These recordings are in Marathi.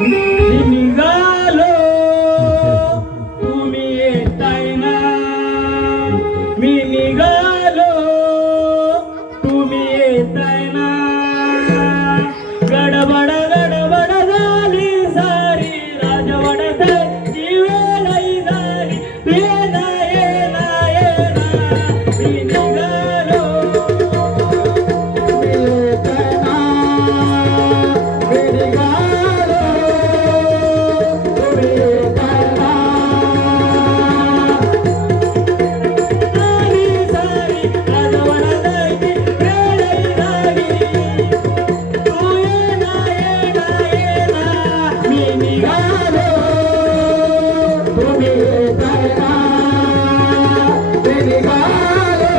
मी निघालो तुम्ही येताय ना, मी निघालो तुम्ही येताय ना, गडबड गडबड झाली सारी राजवाड्याची वेळही झाली, येना येना येना मी निघालो तुम्ही येताय ना, मी निघालो तुम्ही येताय ना, आली सारी राजवाड्याची वेळही झाली, तू येना येना येना मी निघालो तुम्ही येताय ना, मी निघालो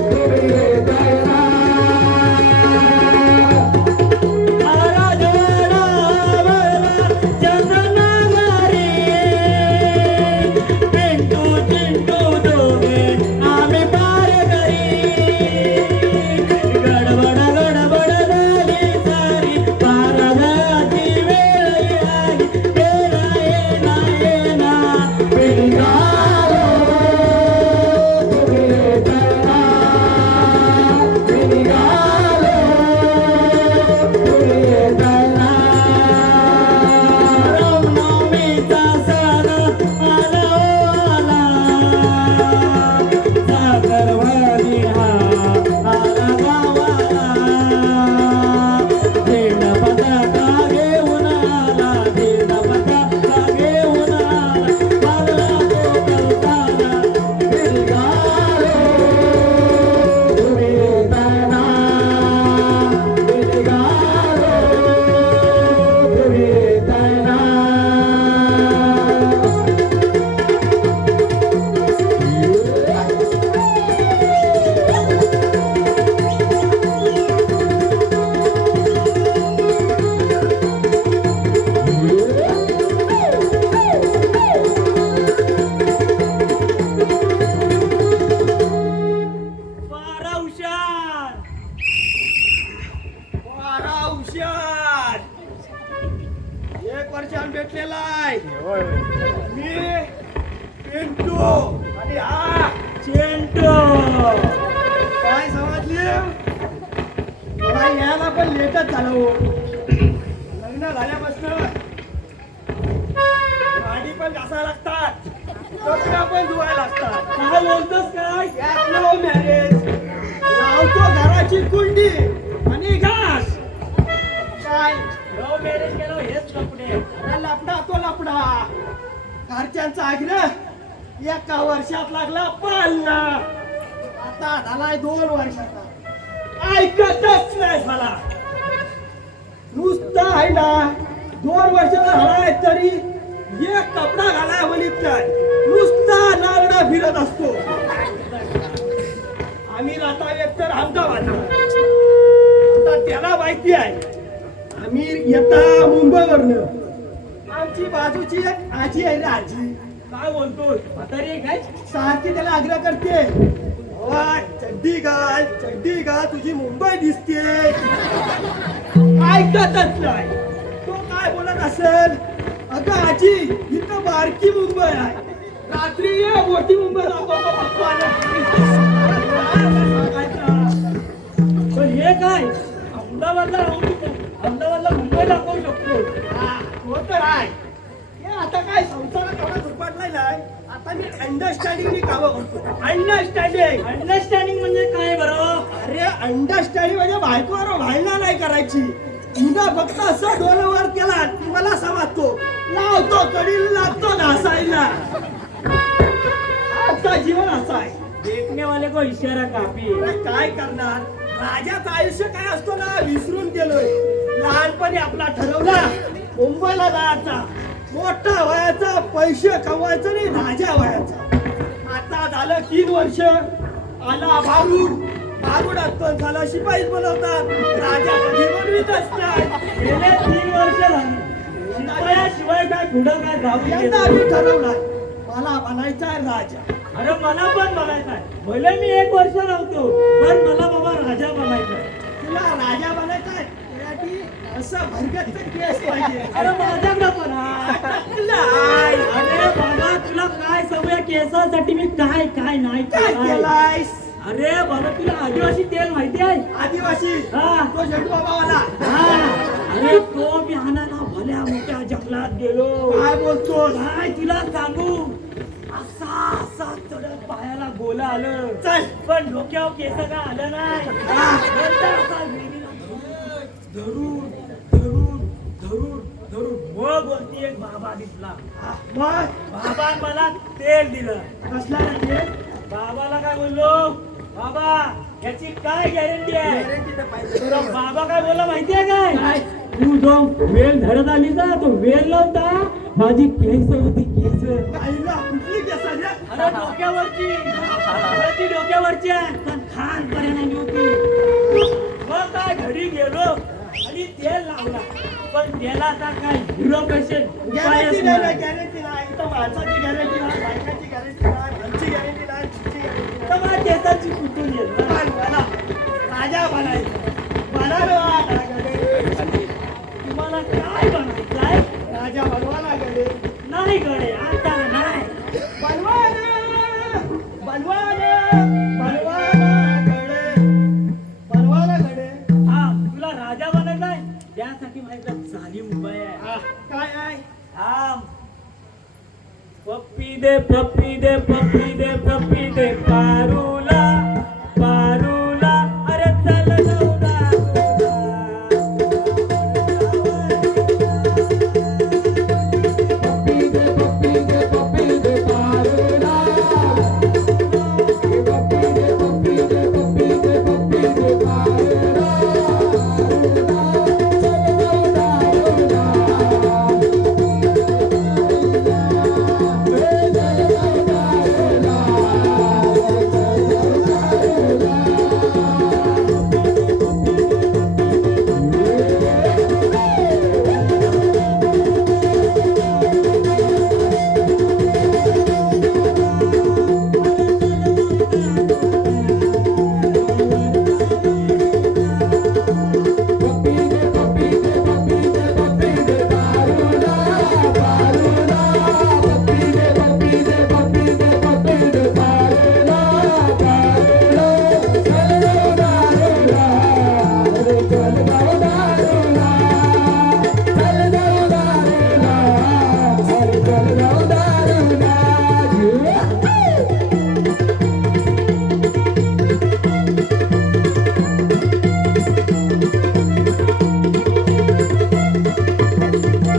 तुम्ही येताय ना, राजवाडावरला चंद्रनगरी, पिंटू चिंटू दोघे आम्ही पार घरी, गडबड गडबड झाली सारी पारगाची वेळही आली, येना येना येना मी निघालो तुम्ही येताय ना, मी निघालो तुम्ही येताय ना, रामनवमीचा सण आला ओ आला, साखरवाडी हा आला गावाला, झेंड पताका घेऊन आला, झेंड पताका घेऊन आला, लागला तो कलताना, मी निघालो तुम्ही येताय ना, मी निघालो तुम्ही येताय ना. वारा हुशार, वारा हुशार, एक वर्षान भेटलेला आहे मी पिंटू आणि हा चेंटू. काय समजली? मला यायला पण लेटच झालं हो. लग्न झाल्यापासून गाडी पण घासायला लागतात, कपडा पण धुवायला लागतात. काय बोलतोस काय? लव्ह मॅरेज लावतो घराची कुंडी आणि घास. काय लव्ह मॅरेज केलं हेच कपडे? अरे लपडा तो लपडा. घरच्यांचा आग्रह एका वर्षात लागला पालना, आता झालाय 2 वर्षाचा. ऐकतच नाही मला. नुसतं आहे ना 2 वर्षाचा झालाय तरी एक कपडा घालाय म्हणत नाही, नुसता नारडा फिरत असतो. आम्ही राहता एक तर अहमदाबाद, आता त्याला माहिती आहे आम्ही येता मुंबईवरनं. आमची बाजूची एक आजी आहे ना, आजी. काय बोलतोस म्हातारी? काय सारखी त्याला आग्रह करते, चड्डी घाल तुझी मुंबई दिसते. ऐकतच नाही. तो काय बोलत असेल? अगं आजी इथं बारकी मुंबई आहे, रात्री ये मोठी मुंबई दाखवतो. पण हे काय अहमदाबादला राहू शकतो, अहमदाबादला मुंबई दाखवू शकतो. हो तर आहे. हे आता काय संसारात एवढा झुरपटलाय नाही. आता मी अंडरस्टँडिंगनी कामं करतो. अंडरस्टँडिंग म्हणजे काय बरं? अरे अंडरस्टँडिंग म्हणजे बायकोवर व्हायला नाही करायची. तुला फक्त असं डोळ्यावर केला की मला समजतो, लावतो कडील लागतो घासायला. आता जीवन असं आहे. देखने वाले को इशारा काफी. काय करणार? राजाचं आयुष्य काय असतो ना विसरून गेलोय. लहानपणी आपला ठरवला मुंबईला जायचा, मोठा व्हायचा, पैसे कमवायचं नाही, राजा व्हायचा. आता झालं 3 वर्ष, आला भारूड असतो, झाला शिपाईच बनवतात, राजा कधी बनवितच नाही. गेले 3 वर्ष झाली शिपायाशिवाय काय पुढं काय जाऊ. यंदा आम्ही ठरवलाय मला बनायचा आहे राजा. अरे मला पण बनायचं आहे. भले मी 1 वर्ष नव्हतो, पण मला बाबा राजा बनायचं आहे. तुला राजा बनायचं आहे? असं अर्घ्याचं केस पाहिजे. अरे माझ्याकडे पण काय अरे बाबा तुला काय सवय केसासाठी मी काय काय नाही काय केलंय. केलायस? अरे बाबा तुला आदिवासी तेल माहिती आहे आदिवासी हा. तो झेंडू बाबावाला हा. अरे तो मी आणायला भल्या मोठ्या जंगलात गेलो. काय बोलतोस? काय तुला सांगू असा असा चढत पायाला गोला आलं चल. पण डोक्यावर केस काय आलं नाही. नंतर असा विहिरीला धरून धरून धरून धरून मग वरती एक बाबा दिसला. मग बाबा मला तेल दिलं. कसला नाही बाबाला काय बोललो बाबा याची काय गॅरंटी आहे. गॅरंटी तर पाहिजे. तर बाबा काय बोला माहितीये काय काय? तू जो वेल धरत आली ना तो वेल नव्हता माझी केस होती केस. आईला कुठली केस आहे रे? अरे डोक्यावरची अरे ती डोक्यावरची आहे पण खान पर्यंत आली होती. मग काय घरी गेलो आणि तेल लावला पण तेलाचा काय झिरो पेशंट गॅरंटी नाही, गॅरंटी नाही. तर माणसाची गॅरंटी नाही, बायकाची गॅरंटी नाही, घरची गॅरंटी नाही, चिची गॅरंटी नाही. तर मला केसाची कुठून येत पण मला राजा बनायचं. बना रे राजाकडे. तुम्हाला काय बनायचं आहे राजा बनवा लागले. नाही गडे आता नाही. बनवा ना, बनवा ना, बनवा ना गडे. बनवा ना गडे. हा तुला राजा बनायचं आहे त्यासाठी माझ्याकडे चालीम उपाय आहे. हा, काय आहे? थांब. पप्पी दे पप्पी दे पप्पी दे पप्पी दे पारूला पारूला अरे चल जाऊ दारूला. पप्पी दे पप्पी दे पप्पी दे पारूला पप्पी दे पप्पी दे पप्पी दे पप्पी दे पारूला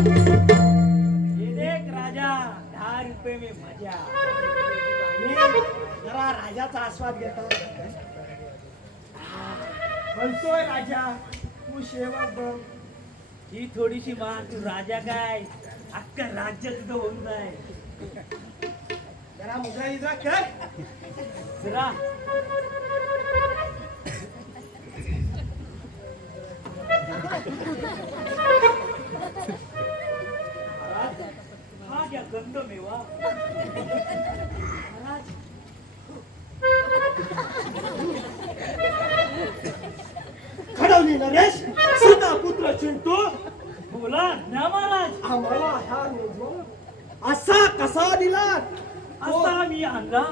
हे देख राजा 10 रुपये में मजा. मी जरा राजाचा आस्वाद घेतो. म्हणतोय राजा तू शेवट बघ. ही थोडीशी मान तू राजा काय अख्खा राज्य तुझं होऊन जाय. जरा मुद्रा इजा कर. जरा हा घ्या गंध मेवा. महाराज घडवली नरेश सदा पुत्र चिंटू. बोला ना महाराज. आम्हाला हा निर्मळ असा कसा दिला? असा मी आणला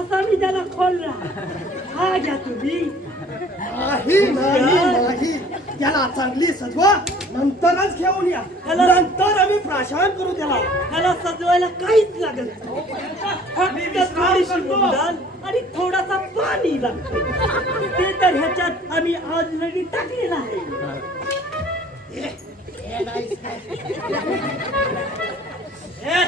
असा मी त्याला खोलला. हा घ्या तुम्ही. नाही नाही नाही. त्याला चांगली सजवा नंतरच घेऊन या. नंतर आम्ही प्राशन करू त्याला. त्याला सजवायला काहीच लागत नाही. फक्त थोडीशी मुंडाल आणि थोडासा पाणी लागतो. ते तर ह्याच्यात आम्ही ऑलरेडी टाकलेलं आहे. ए,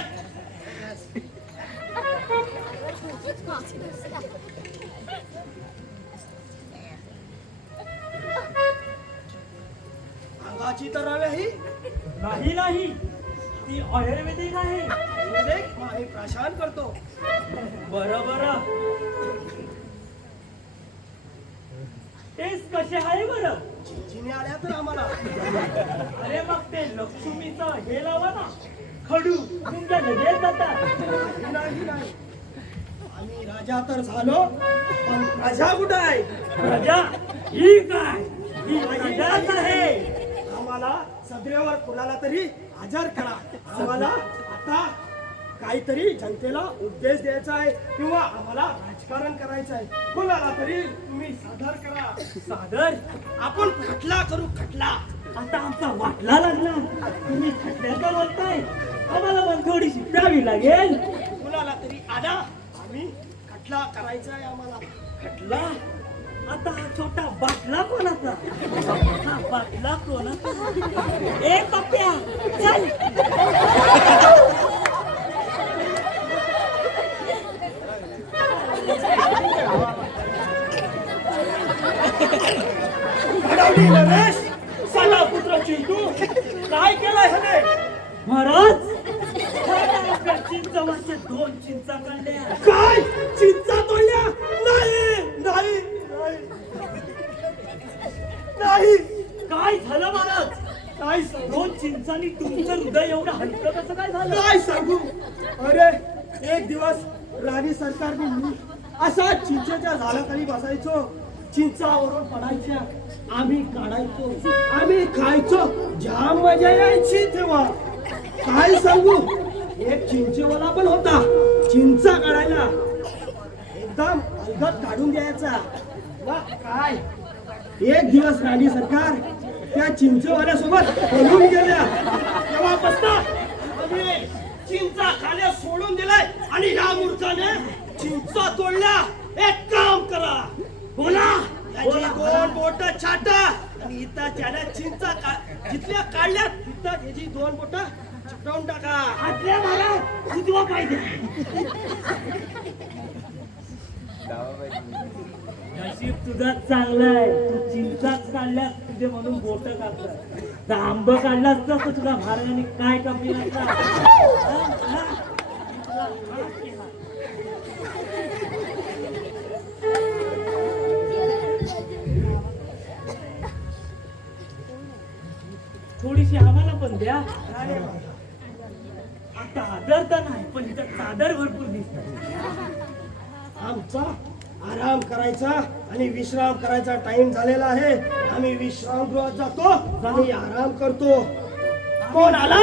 अंगाची तर रवे ही नाही नाही ती आयुर्वेदिक आहे. देख मी प्राशन करतो. बरं बरं. टेस्ट कसे आहे बरं. जिने आल्या तर आम्हाला अरे मग ते लक्ष्मीचं हे लावा ना खडू तुमच्या लगेच जातात. नाही नाही. आम्ही राजा तर झालो पण प्रजा कुठं आहे? प्रजा ही काय ही प्रजाच आहे. आम्हाला सदरेवर कुणाला तरी हजर करा. आम्हाला आता काहीतरी जनतेला उपदेश द्यायचा आहे किंवा आम्हाला राजकारण करायचं आहे. कुणाला तरी तुम्ही सादर करा. सादर आपण खटला करू, खटला. आता आमचा वाटला लागला. तुम्ही खटल्याचं बोलताय, आम्हाला पण थोडी शिकावी लागेल. कुणाला तरी आणा, आम्ही खटला करायचा आहे आम्हाला. खटला आता हा छोटा बाटला कोणाचा? हा बाटला कोणाचा? ए पप्प्या चल. घडवली नरेश, साला पुत्र चिंटू, काय केलंय ह्याने? महाराज चिंचवरचे 2 चिंचा काढल्या. काय चिंचा तोडल्या? नाही नाही नाही नाही. काय झालं महाराज? काय सांगू? 2 चिंचांनी तुमचं हृदय एवढं हलकं कसं काय झालं? काय सांगू? अरे एक दिवस राणी सरकारने मी असा चिंचेच्या झाडाखाली बसायचो, चिंचावरून पडायच्या, आम्ही काढायचो, आम्ही खायचो, जाम मजा यायची तेव्हा. काय सांगू? एक चिंचेवाला पण होता, चिंचा काढायला एकदम अलगद काढून द्यायचा. वा काय एक दिवस राणी सरकार त्या चिंचेवाल्यासोबत बोलून गेल्या. तेव्हापासून चिंचा खाल्या सोडून दिलाय आणि या मूर्खाने चिंचा तोडल्या. एक काम करा, बोला. याची 2 बोट छाटा आणि इथं त्याने चिंचा जिथल्या काढल्या तिथं त्याची 2 बोट चिकटवून टाका. आज्ञा महाराज, उजवा पाहिजे. नशीब तुझा चांगला आहे, तू चिंचाच काढल्यास तुझे म्हणून बोट काढतात. आंब काढला असतं तर तुला महाराजांनी काय कमी थोडीशी आम्हाला पण द्या. आता आदर तर नाही, पण इथं चादर भरपूर दिसत. आमचा आराम करायचा आणि विश्राम करायचा टाइम झालेला आहे. आम्ही विश्रामगृहात जातो आणि आराम करतो. कोण आला?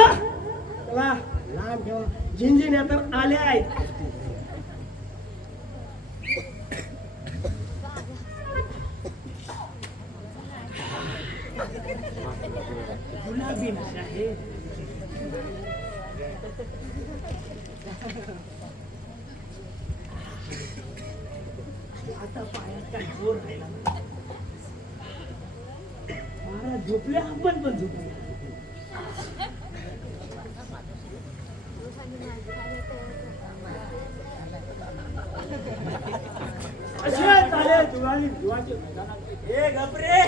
चला लांब ठेवा, झिंझिन्या तर आल्या आहेत. गुलाबी नशा आहे. आता पायात काय जोर राहिला. महाराज झोपले, आपण पण झोपले. असे झाले दिवाळी दिवाळीचे मैदानात. ए गपरे,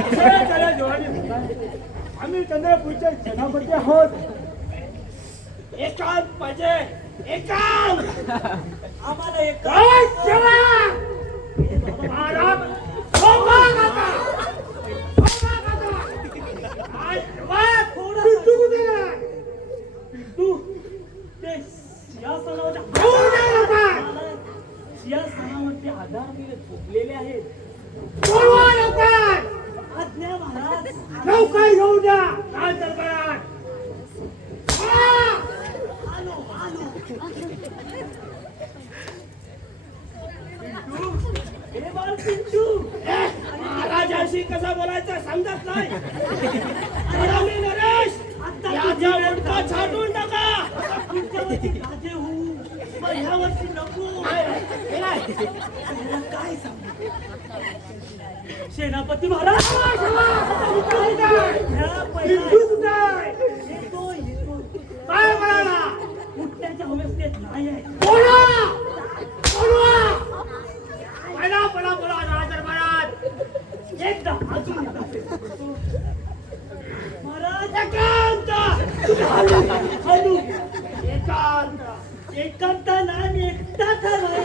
असे झाले दिवाळी मैदानात. आम्ही चंद्रपूरचे सेनापती आहोत. एकांत पाहिजे, एकांत. आम्हाला एक काय सेवा? महाराज, सोमा काका. सोमा काका. काय सेवा? पिंटू कुठे गेला? पिंटू ते सिंहासनावरच्या घेऊन ये लवकर. सिंहासनावरचे आधार मिळे झोपलेले आहेत. बोलवा लवकर. आज्ञा महाराज. लवकर घेऊन या. काय दरबारात? आलो आलो. पिंटू, हे बाळ पिंटू. महाराजांशी कसं बोलायचं समजत नाही. अरे नरेश, याच्या मुंडका छाटून टाका. पुढच्या वर्षी राजे होऊ, मग ह्या वर्षी नको. त्याला काय सांगू? सेनापती महाराज. येतो येतो. काय म्हणाला? उठण्याच्या अवस्थेत नाही आहे. बोला बोलवा. बोला बोला बोला राजदरबारात. एकदा अजून एकदा. महाराज एकांत. हॅलो. एकांत. एकांत नाही, एकटाच आहे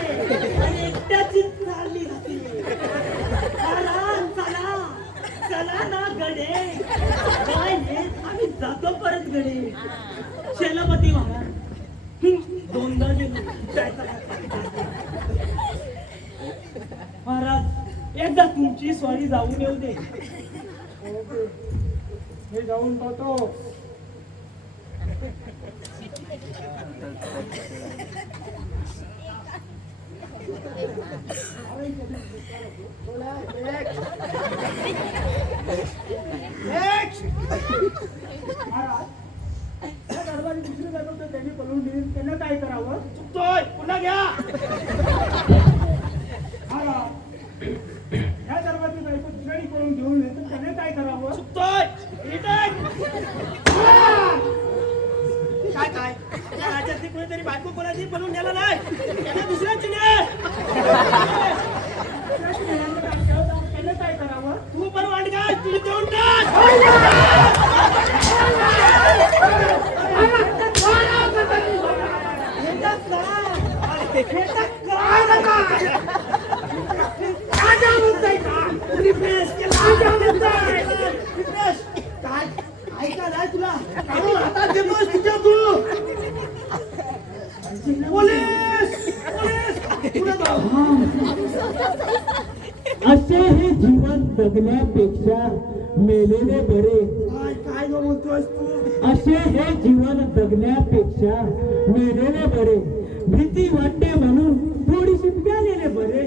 आणि एकट्याची चालली होती. महाराज चला चला ना गडे. काय हे, आम्ही जातो परत गडे. सेनापती महाराज. 2दा गेलो. महाराज एकदा तुमची स्वारी जाऊन येऊ दे. मी जाऊन पाहतो. या दरबारी दुसरी जातो तर त्यांनी पळून देईल, त्यांना काय करावं? चुकतोय, पुन्हा घ्या. या दरबारची बायको दुसरी पळून घेऊन येतो, त्याने काय करावं? चुकतोय, काय काय आपल्या राज्यातली कोणीतरी बायको कोणाची पळून गेला नाही, त्याने दुसऱ्याची ने. त्याने काय करावं? तू पण वाट काय, तुम्ही देऊन टाक. ऐका नाही तुला काढून हातात देतोस तुझ्या तू. पोलीस पुढे जाऊ. असे हे जीवन जगण्यापेक्षा मेलेले बरे. काय बोलतोस तू? असे हे जीवन जगण्यापेक्षा मेलेले बरे. भीती वाटते म्हणून थोडीशी प्यालेले बरे.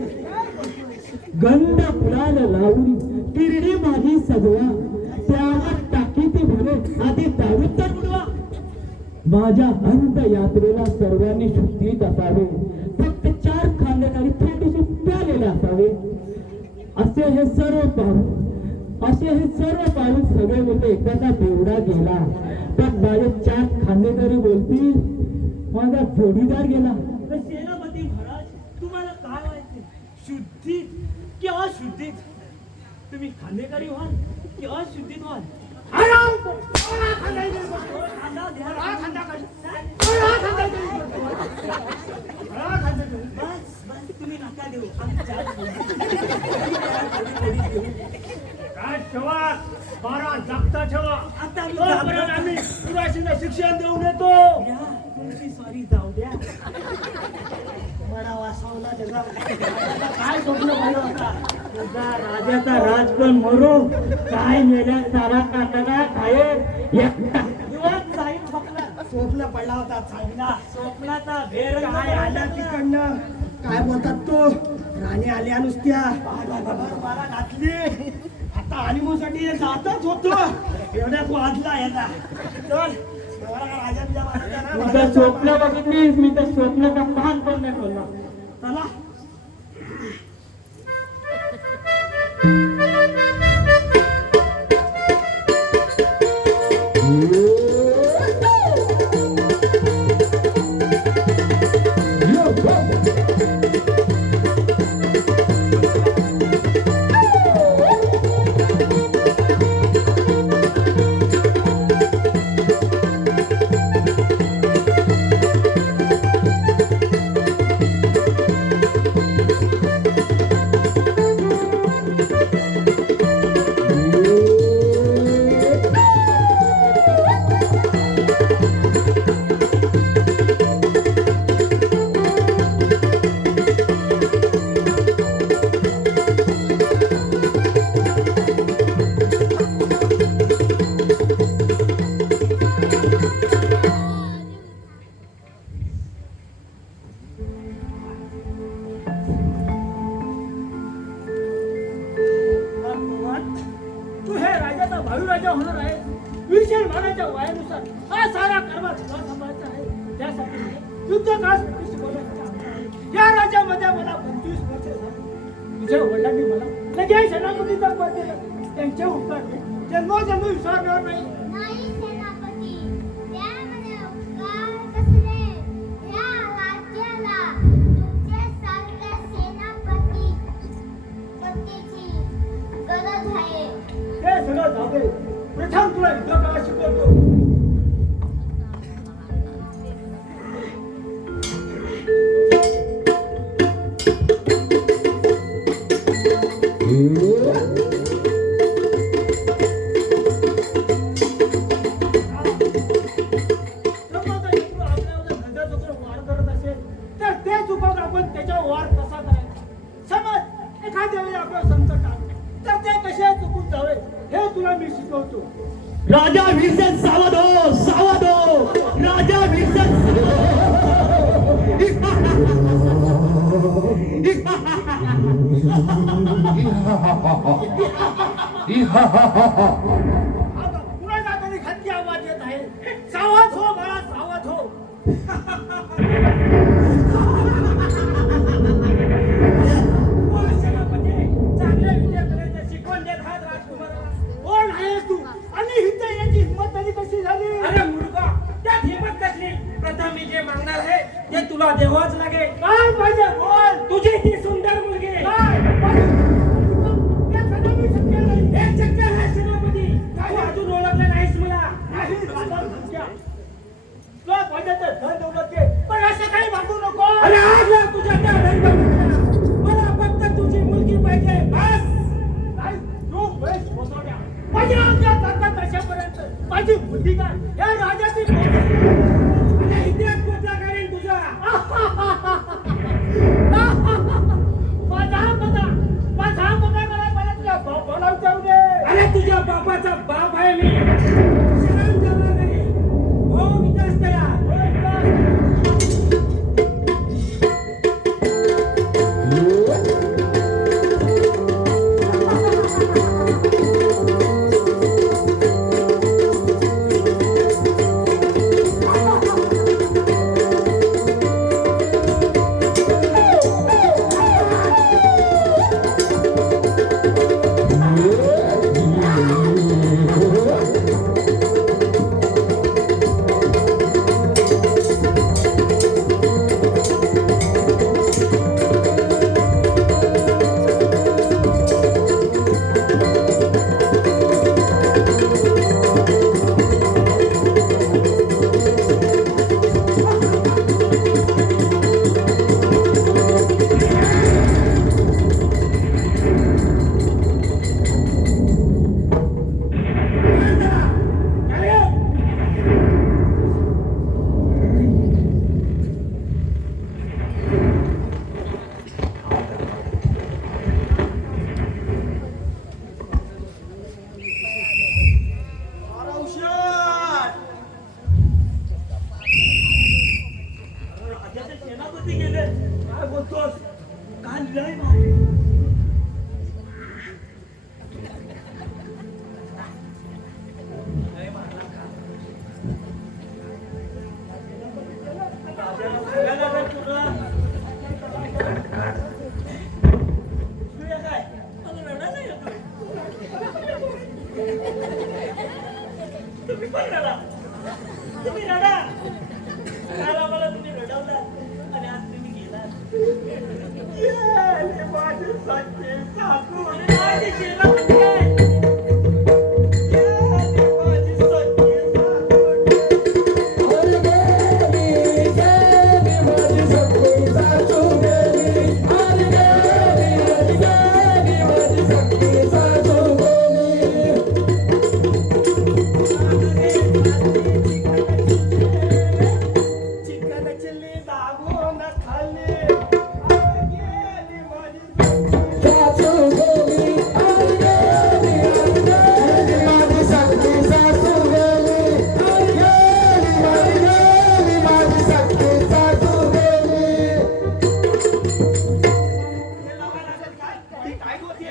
गंध फुलाल लावून किरडी माझी सजवा, त्यावर टाकी ती भरे आधी दारूत तर बुडवा. माझ्या अंत यात्रेला सर्वांनी शुद्धीत असावे, फक्त 4 खांदेदारी थोडीशी प्यालेले असावे. असे हे सर्व पाहून सगळे बोलते एखादा बेवडा गेला, पण माझे 4 खांदेदारी बोलतील माझा जोडीदार गेला. तर सेनापती महाराज, तुम्हाला काय व्हायचे? शुद्धीत की अशुद्धीत? तुम्ही खांदेकरी व्हाल की अशुद्धीत व्हाल? बस तुम्ही नका देऊ. काय ठेवा, 12 जागता ठेवा. आता आम्ही पुराशीला शिक्षण देऊन येतो. तुमची सॉरी जाऊ द्या. बडा वासावला त्याचा काय स्वप्न पाहिलं होता? तुझा राजाचा राज पण मरो, काय मेल्या सारा काटाला खाये एकटा दिवस जाईल फकला. स्वप्न पडला होता चांगला. स्वप्नाचा भेर काय आल्या तिकडनं काय बोलतात तो? राणी आल्या नुसत्या मला घातली. आता हनीमूनसाठी जातच होतो, एवढ्यात वाजला याचा. चल राजा तुझं स्वप्न बघितलीस, मी तर स्वप्नाचा पान पण नाही बोलला. चला तू हे राजाचा भावी राजा होणार आहे. वीरशैल मानाच्या वयानुसार हा सारा कारभार तुला सांभाळायचा आहे. त्यासाठी युद्ध काळ या राज्यामध्ये मला 25 वर्ष झाली. तुझ्या वडिलांनी मला लगेच सेनापतीचा पद दिलं. त्यांचे उपकार जन्मोजन्मी विसरणार नाही. नाही सेनापती, त्यामध्ये उपकार कसले? या राज्याला तुमच्यासारख्या सेनापतीची गरज आहे. हे सगळं जाऊ दे. प्रथम तुला युद्ध कला शिकवतो. आपण त्याच्यावर वार कसा करायचा? समज एखाद्या वेळी आपलं संकट आलं तर ते कसे चुकून जावे हे तुला मी शिकवतो. राजा विरसन सावध हो, सावध हो. राजा विरसन आता कुणाचा तरी खाद्य आवाज येत आहे. सावध हो बाळा, सावध हो. कोण सेनापती? चांगल्या विद्यार्थ्यांना शिकवण देत आहात राजकुमाराला. कोण आहेस तू आणि इथे याची हिंमत तरी कशी झाली? अरे मूर्खा, त्यात हिंमत कसली? प्रथम मी जे मागणार आहे ते तुला देवाच लागेल. काय पाहिजे बोल. तुझी ती सुंदर मुलगी. काय पाहिजे? या कदापि शक्य नाही. हे शक्य आहे सेनापती. तू अजून ओळखलं नाहीस मला. नाही राजा संख्या. तुला पाहिजे तर धन दौलत घे, पण असं काही मागू नको. अरे आज ना तुझ्या त्या धनदौलतीला. मला फक्त तुझी मुलगी पाहिजे बस. नाही तू बेस बसवण्या. माझी आज्ञा ताकद अशापर्यंत माझी बुद्धी काय या राजाची आता इतिहास कोणता करेन तुझा? माझा पदा मला तुला बापाला विचारू दे. अरे तुझ्या बापाचा बाप आहे मी. शरण जाणार नाही. हो विकास तयार. राजाचे सेनापती गेले. काय बोलतोस? काय लय मारली. राजाला सांगायला लागेल तुला. तुझ्या काय? मला रडायला येतोय. तुम्ही पण रडा. तुम्ही रडा. काल आम्हाला तुम्ही रडवला आणि आज तुम्ही गेलात. ये माझे सख्खे सासू. आणि माझी सेनापती आहे. ये माझी सख्खे सासू. अरे गेली गेली माझी सख्खी सासू गेली. अरे गेली गेली माझी सख्खी सासू गेली. चिकन चिल्ली दाबून खाल्ली. गेली माझी सासू गेली. अरे गेली माझी सख्खी सासू गेली. अरे गेली माझी सख्खी सासू गेली. काय काय होते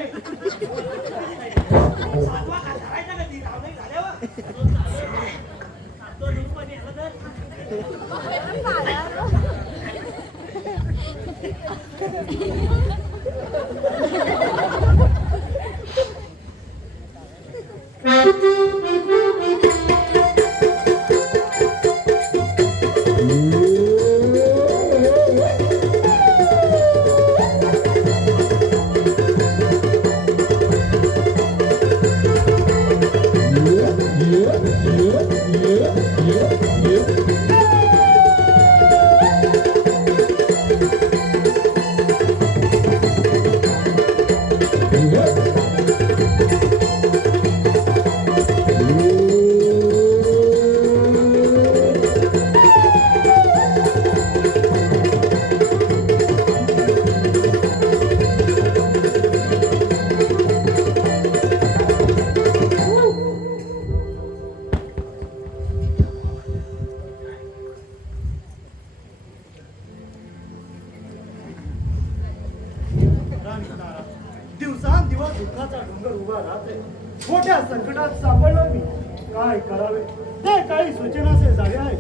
दिवस दुःखाचा डोंगर उभा राहते. मोठ्या संकटात सापडलो मी. काय करावे ते काही सूचनाचे जागे आहे.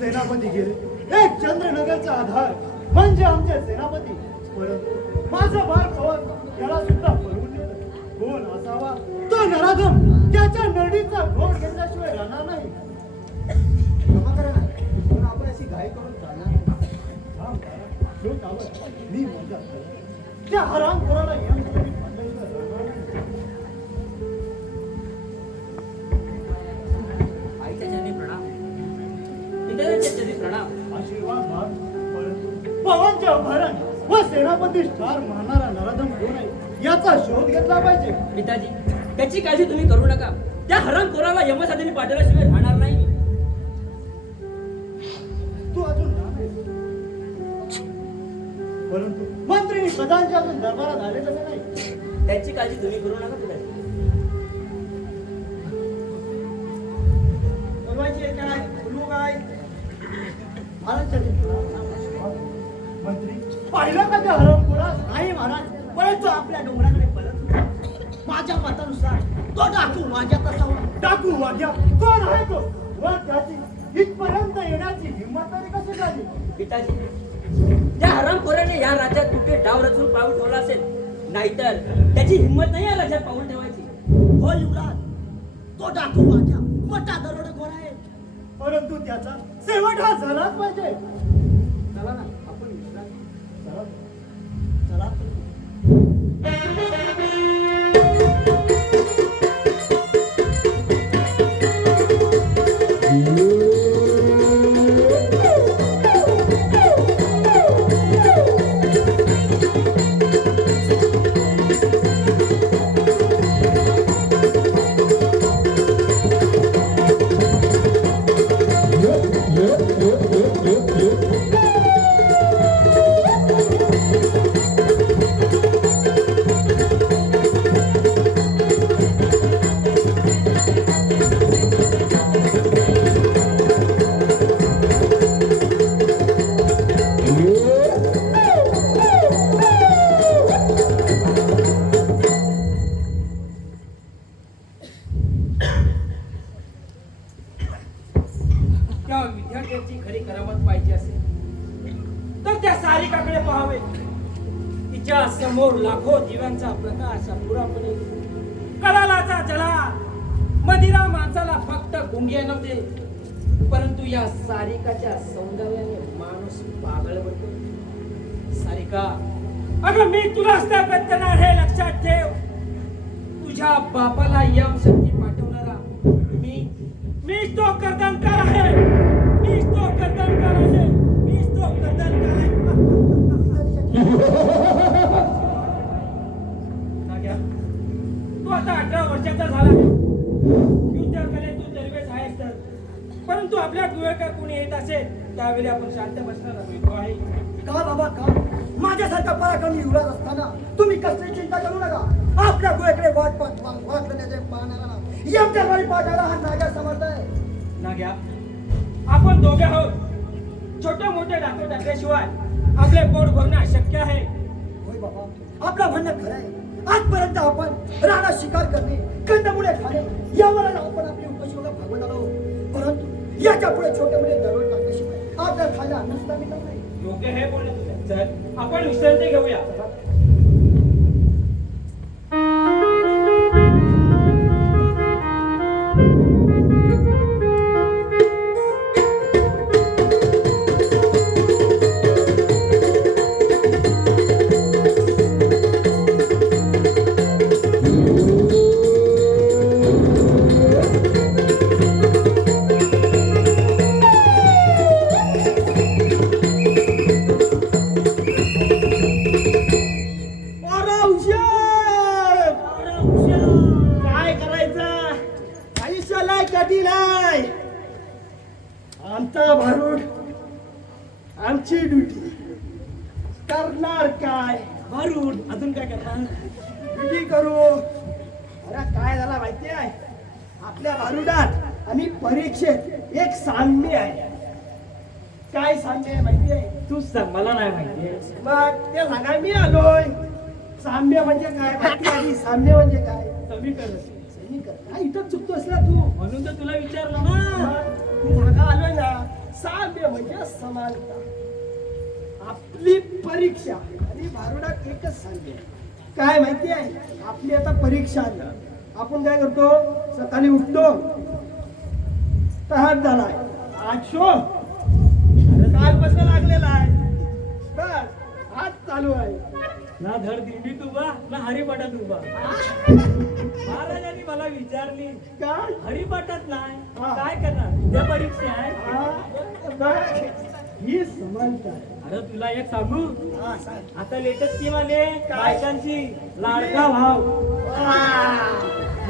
सेनापती गेले. एक चंद्रनगरचा आधार म्हणजे आमचे सेनापती. परंतु माझं भार कवच त्याला सुद्धा पळवून नेलं. कोण असावा तो नराधम? त्याच्या नडीचा घोड घेतल्याशिवाय राहणार नाही. क्षमा करा ना, पण आपण अशी घाई करून चालणार नाही. थांब जरा. लोक आवड मी मजा त्या हराम कोणाला या गोष्टी पाठवल्या जाणार नाही. आईच्या चरणी प्रणाम. पित्याच्या चरणी प्रणाम. आशीर्वाद भाग. परंतु पवनचे अपहरण व सेनापती ठार मारणारा नराधम कोण आहे याचा शोध घेतला पाहिजे. पिताजी, त्याची काळजी तुम्ही करू नका. त्या हरामखोराला यमसाधीने पाठवल्याशिवाय राहणार नाही. तू अजून लहान आहेस. परंतु मंत्रिनी प्रधानच्या अजून दरबारात आलेलं नाही. त्याची काळजी तुम्ही करू नका पिताजी. बोलवायचे काय बोलू काय महाराज मंत्री पाहिलं का त्या हरमपुरात? नाही महाराज, परंतु आपल्या डोंगराकडे परत माझ्या मतानुसार तो डाकू वाघ्यात असावा. डाकू वाघ्या कोण आहे तो? व त्याची इथपर्यंत येण्याची हिंमत तरी कशी झाली? पिताजी, त्या हरामखोराने या राज्यात कुठे डाव रचून पाऊल ठेवला असेल, नाहीतर त्याची हिंमत नाही या राज्यात पाऊल ठेवायची. हो युवराज, तो डाकू वाघ्या मोठा दरोडेखोर आहे. परंतु त्याचा शेवट हा झालाच पाहिजे. चला ना आपण चला चला. त्या विद्यार्थ्याची खरी करामत पाहिजे असेल तर त्या सारिकाकडे पाहावे. तिच्या समोर लाखो दिव्यांचा प्रकाश पुरापणे कलालाचा जलाल. मदिरा माणसाला फक्त गुंगे नव्हते, परंतु या सारिकाच्या सौंदर्याने माणूस पागल बनतो. सारिका, अगं मी तुला स्थापित करणार हे लक्षात ठेव. तुझ्या बापाला यम शक्ती पाठवणारा मीच तो कर्दनकार आहे. मीच तो कर्दनकार आहे. मीच तो कर्दनकार आहे. नाग्या, तू आता 18 वर्षाचा झाला आहे. युद्धकलेत तू दरवेळेस आहेस तर. परंतु आपल्या गुहेकर कोणी येत असेल त्यावेळी आपण शांत बसणार मिळतो आहे. का बाबा का? माझ्यासारखा पराक्रमी युवराज असताना तुम्ही कसली चिंता करू नका. आपल्या गुहेकडे वाट करण्याचे पाहणारा यमच्या वाळी पाठायला हा नाग्या समर्थ आहे. नाग्या, आपण दोघे आहोत. छोटे मोठे डाकू टाकल्याशिवाय आपले पोट भरणं अशक्य आहे. होय बाबा, आपलं म्हणणं खरं आहे. आजपर्यंत आपण राणा शिकार करणे, कंदमुळे खाणे यावर आपण आपली उपजीविका भागवत आलो. परंतु याच्या पुढे छोटे मोठे दररोज टाकल्याशिवाय आपल्या खायला अन्न सुद्धा मिळत नाही. योग्य हे बोलले तुझे. चल आपण विश्रांती घेऊया. काय करायचं? आयुष्याला कधी नाही. आमचा भारूड, आमची ड्युटी करणार काय? भारूड अजून काय करणार? ड्युटी करू. अरे काय झाला माहिती आहे? आपल्या भारुडात आणि परीक्षेत एक साम्य आहे. काय साम्य आहे माहिती आहे? तू सांग, मला नाही माहिती. मग ते सांगा मी आलोय. साम्य म्हणजे काय माहिती आधी साम्य म्हणजे काय समीकरण समीकरण. हा, इथं चुकतोस ना तू म्हणून तर तुला विचारलं ना. मी जागा आलोय ना. साम्य म्हणजे समानता. आपली परीक्षा आणि भारुडात एकच सांगते काय माहिती आहे. आपली आता परीक्षा आली. आपण काय करतो सकाळी उठतो तहान झालाय आज शो कालपासून लागलेला आहे बस आज चालू आहे. ना धड दिंडीत उभा ना हरिपाठात उभा. महाराजांनी मला विचारली काय हरिपाठात नाही हा. काय करणार उद्या परीक्षा आहे. हा, बघ, ही समानता आहे. अरे तुला एक सांगू हा, सांग. आता लेटेस्ट स्कीम आले बायकांची लाडका भाव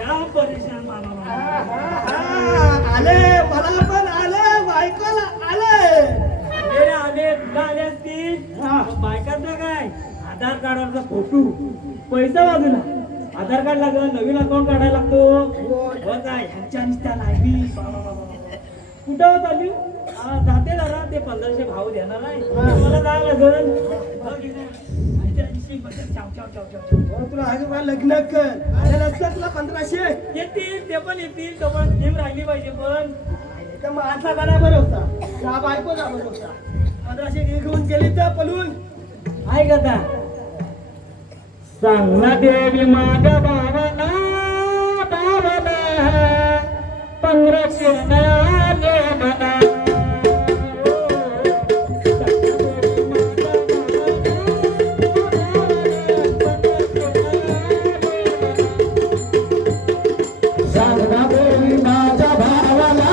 या परेशान मला आले मला पण आले बायकोला आले. आले तुला आले असतील. हा. मग बायकांचा काय आधार कार्डवरचा फोटो पैसा बाजूला आधार कार्ड लागलं नवीन अकाउंट काढायला लागतो. हो काय ह्यांच्या निस्त्या नाही कुठं चालली जाते जरा ते 1500 भाव देणार आहे मला जायला लागल. हो, तुला आजोबा लग्न कर आले नसतं तुला 1500 येतील ते पण येतील तो पण स्कीम राहिली पाहिजे. पण त्या माणसा गाडा बरं होता त्या बायको जा बरं होता 1500 घेऊन गेली तर पळून आहे का सांग ना देवी माझ्या भावाला 1500 मिळाले मला. सांगना देवी माझ्या भावाला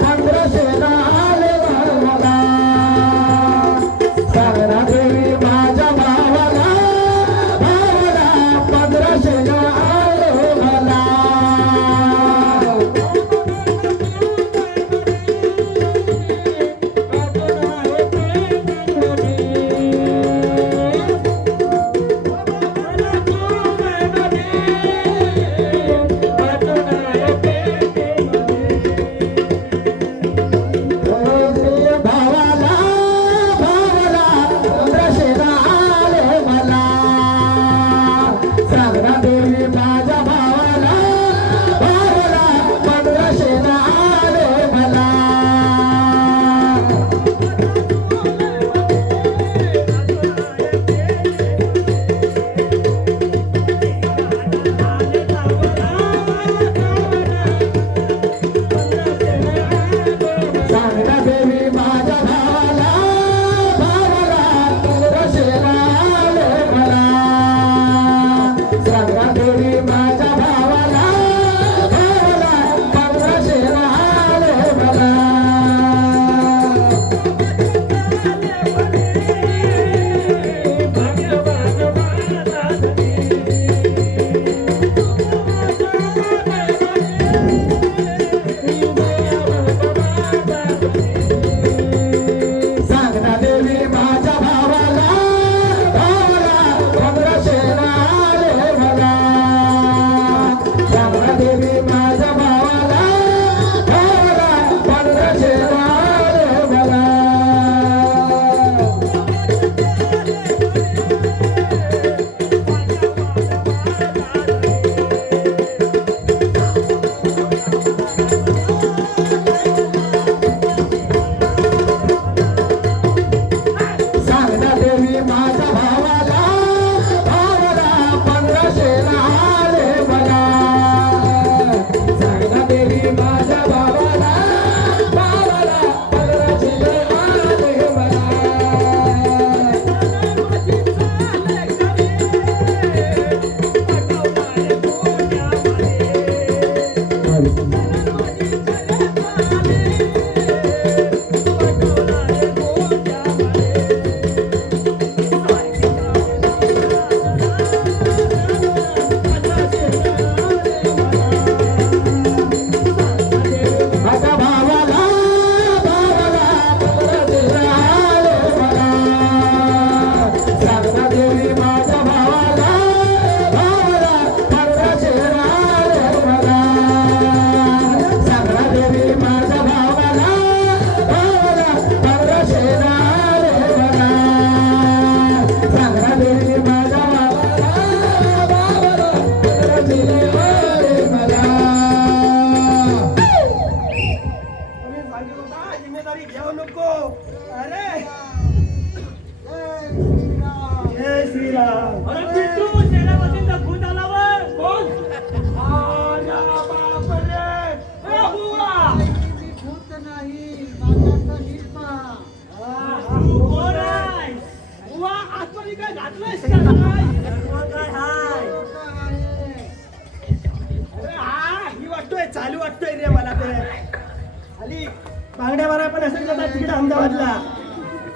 1500 आले भावाला. सांगना देवी माझ्या भावाला 1500 आले मला. बांगड्या भराय पण असेल का तिकडे अहमदाबादला?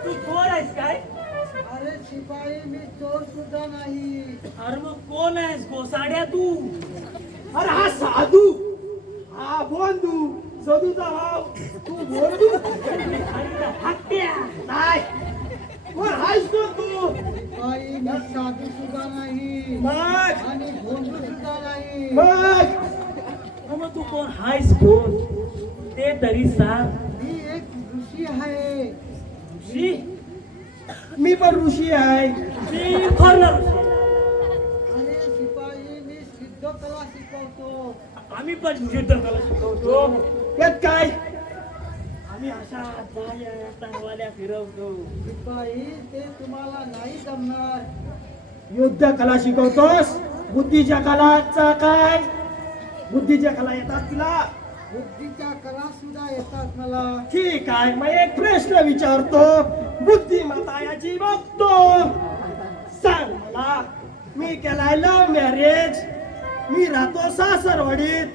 तू कोण आहेस काय? अरे शिपाई मी चोर सुद्धा नाही. अरे मग कोण आहेस गोसाड्या तू? अरे हा साधू, हा बोंधू, सदूचा भाव, तू बोंधू अरे हत्या. नाही. कोण आहेस कोण तू? शिपाई मी साधू सुद्धा नाही मग आणि भोंदू सुद्धा नाही. मग मग तू कोण आहेस कोण ते तरी सांग. मी एक ऋषी आहे. ऋषी? मी पण ऋषी आहे. मी थोरला ऋषी. अरे शिपाई मी सिद्ध कला शिकवतो. आम्ही पण युद्ध कला शिकवतो. यात काय? आम्ही अशा चांगवाल्या फिरवतो. शिपाई ते तुम्हाला नाही जमणार. युद्ध कला शिकवतोस? बुद्धीच्या कलाचा काय? बुद्धीच्या कला येतात तुला? बुद्धीच्या कला सुद्धा येतात मला. ठीक आहे, मग एक प्रश्न विचारतो, बुद्धिमत्ता याची बघतो. सांग मला, मी केलाय लव्ह मॅरेज, मी राहतो सासरवाडीत,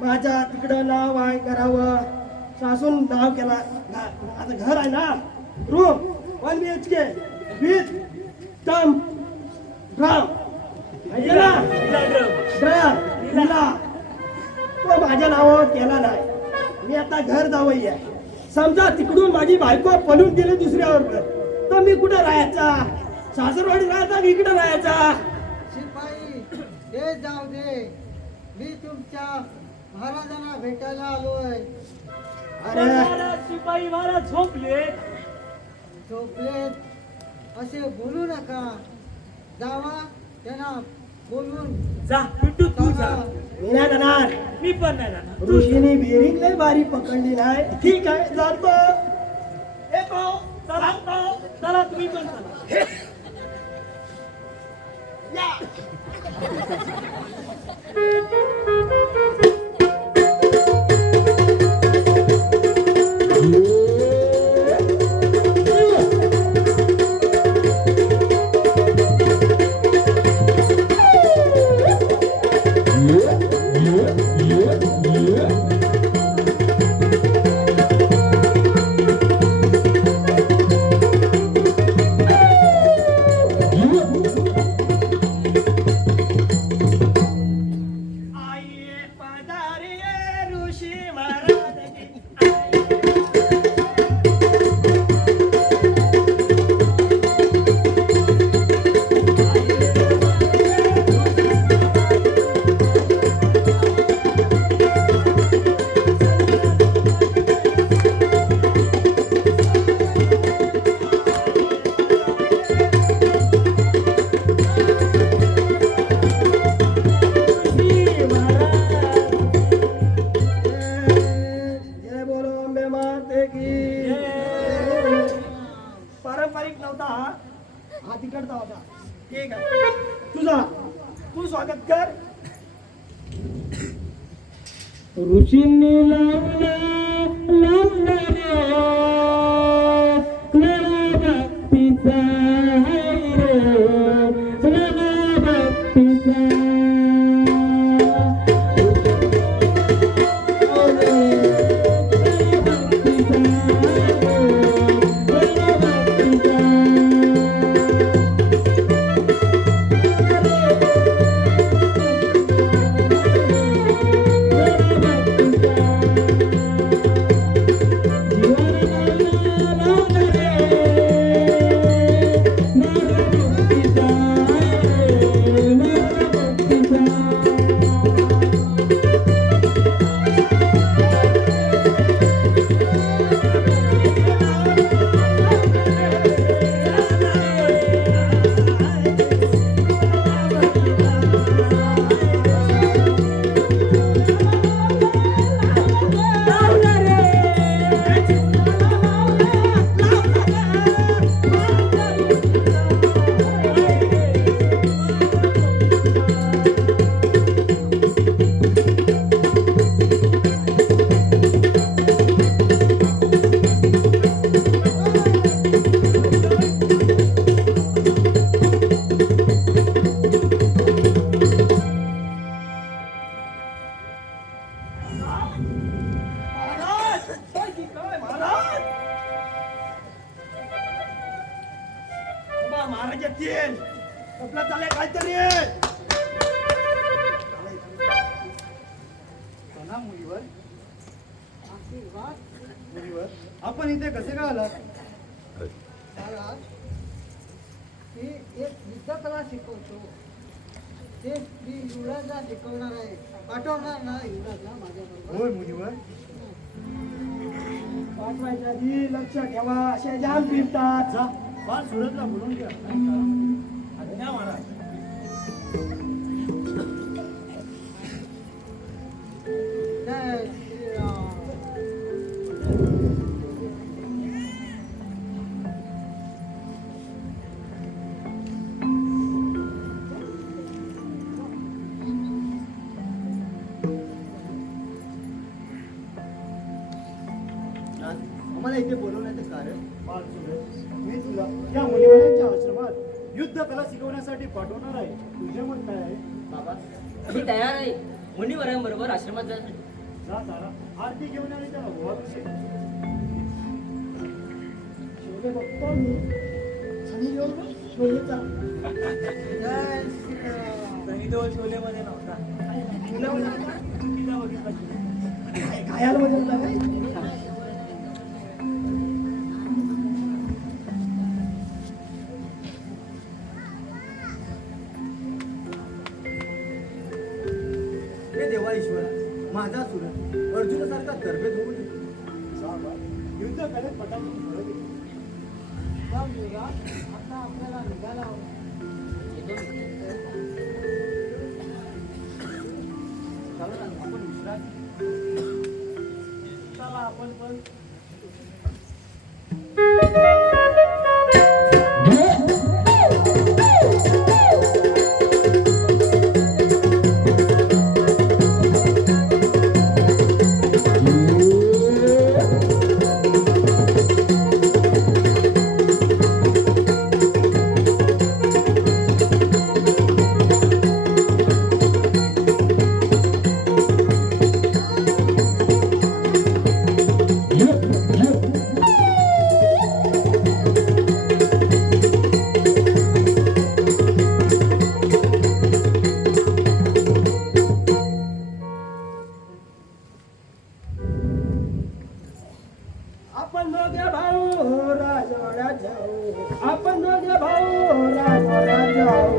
माझ्या तिकडं नाव आहे करावं, सासून नाव केला, आता घर आहे ना, रूम 1 BHK विथ टम ड्रम, तो माझ्या नावावर केला नाही. मी आता घर जावई आहे. समजा तिकडून माझी बायको पळून गेली दुसऱ्यावर, तर मी कुठं राहायचा? सासरवाडी राहायचा की इकडे राहायचा? शिपाई ते जाऊ दे. मी तुमच्या महाराजांना भेटायला आलोय. अरे महाराज, शिपाई महाराज झोपले. झोपलेत असे बोलू नका. जावा त्यांना बोलून जा पिटू तू जा. मी नाही जाणार. मी पण नाही जाणार. ऋषीने बेरींग लय बारी पकडली नाही. ठीक आहे, जातो. येतो. चला चला तुम्ही पण चला. या. पारंपरिक नव्हता हा तिकडचा होता. ठीक आहे, तुझा तू स्वागत कर. ऋषींनी लावला भक्तीचा आपण इथे कसे काय आलात? महाराज, मी एक युद्धकला शिकवतो. ते मी युवराजला शिकवणार आहे. पाठवणार ना युवराजला माझ्याबरोबर? होय मुनिवर. पाठवायच्या आधी लक्ष ठेवा, असे जाम फिरतात. जा बाळ सुरतला बोलून घ्या. आज्ञा महाराज. जय श्रीराम. आम्हाला इथे बोलवण्याचं कारण बाळ सुरत, मी तुला या मुनिवरांच्या आश्रमात युद्ध कला शिकवण्यासाठी पाठवणार आहे. तुझे मत काय आहे? बाबा मी तयार आहे मुनिवरांबरोबर आश्रमात जायसाठी. जा तारा, आरती घेऊन आणि त्याला ओवाळून घे. शेवटे बघतो मी आणि येऊन शोलेचा जय श्रीराम. सनी शोलेमध्ये नव्हता. तिला बघितला की. घायाला बदलला काय? हे देवा ईश्वर, माझा सुरत अर्जुनासारखा तरबेज होऊ नये. जा बाळ, युद्ध कलेत पटापट फळं दे. जाऊ युवराज, आता आपल्याला निघायला हवं. चला ना, आपण विश्रांती चला आपण पण. आपण दोघे भाऊ राजवाड्यात जाऊ. आपण दोघे भाऊ राजवाड्यात जाऊ.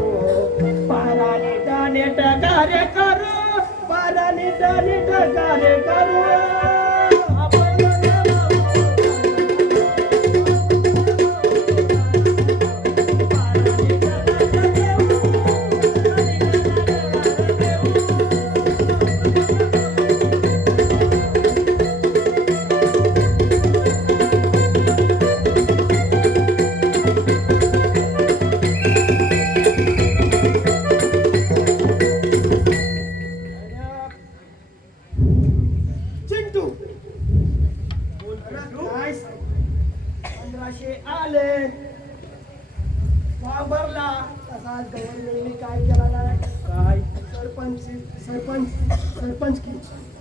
पारा नीट कार्य करू. पारा नीट कार्य करू. आपण दोघे चिंटू काय 1500 आले वावरला तसाच गव्हर्नमेंटने काय केला नाही. काय सरपंच की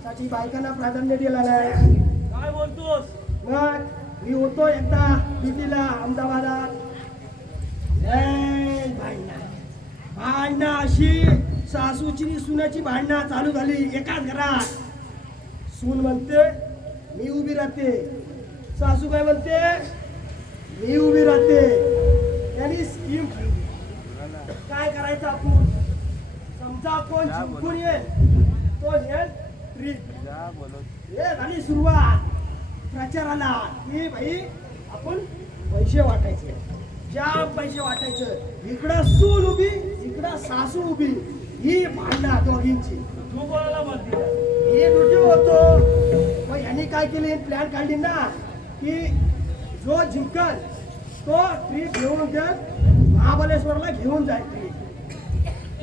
साठी बायकांना प्राधान्य दिला नाही. काय बोलतोस? मग मी होतो एकदा दिल्लीला अहमदाबादात. भांडणं अशी सासूची आणि सुनाची भांडणं चालू झाली एकाच घरात. सून म्हणते मी उभी राहते, सासू काय म्हणते मी उभी राहते. त्यांनी स्कीम काय करायचं आपण समजा कोण जिंकून येईल तो येईल ट्रीट. हे झाली सुरुवात प्रचाराला की भाई आपण पैसे वाटायचे, ज्या पैसे वाटायचं. इकडं सून उभी इकडं सासू उभी, ही भांडणं दोघींची. तू कोणाला मत दिलं? हे ड्युटी होतो. मग यांनी काय केली प्लॅन काढली ना की जो जिंकल तो ट्रीप घेऊन जाईल महाबलेश्वरला घेऊन जाईल ट्रीप.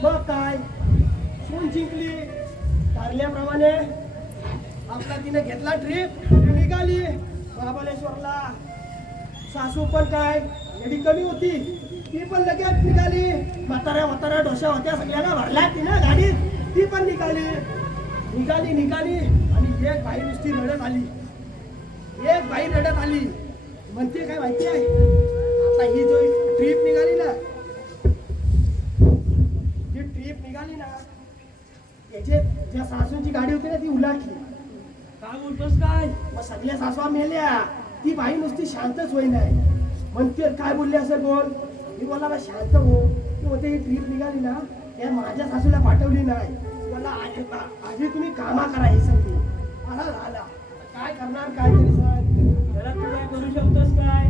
मग काय सून जिंकली ठरल्याप्रमाणे आपला तिने घेतला ट्रीप निघाली महाबलेश्वरला. सासू पण काय एवढी कमी होती ती पण लगेच निघाली. म्हाताऱ्या डोशा होत्या सगळ्यांना भरल्या तिने गाडीत. ती पण निघाली आणि एक बाई नुसती रडत आली. एक बाई रडत आली म्हणते काय माहिती आहे आता ही जो ट्रीप निघाली ना त्याचे ज्या सासूची गाडी होती ना ती उलाटली. काय बोलतोस काय? मग सगळ्या सासवा मेल्या ती बाई नुसती शांतच होई नाही म्हणते काय बोलली असेल बोल. मी बोला बा शांत हो. ती म्हणते ही ट्रीप निघाली ना त्या माझ्या सासूला पाठवली नाही. मला आधी तुम्ही कामा करा हे सगळी. आला झाला काय करणार काय तरी सांग. त्याला तू काय करू शकतोस काय?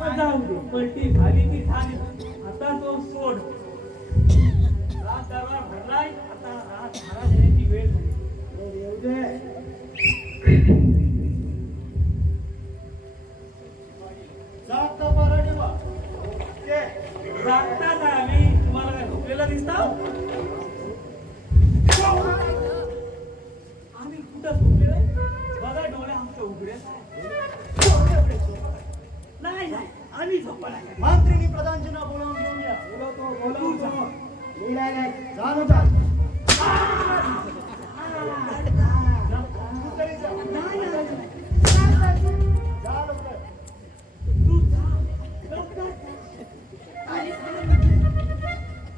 पण जाऊ दे, पलटी झाली ती झाली. आता तो सोड. रात दरबार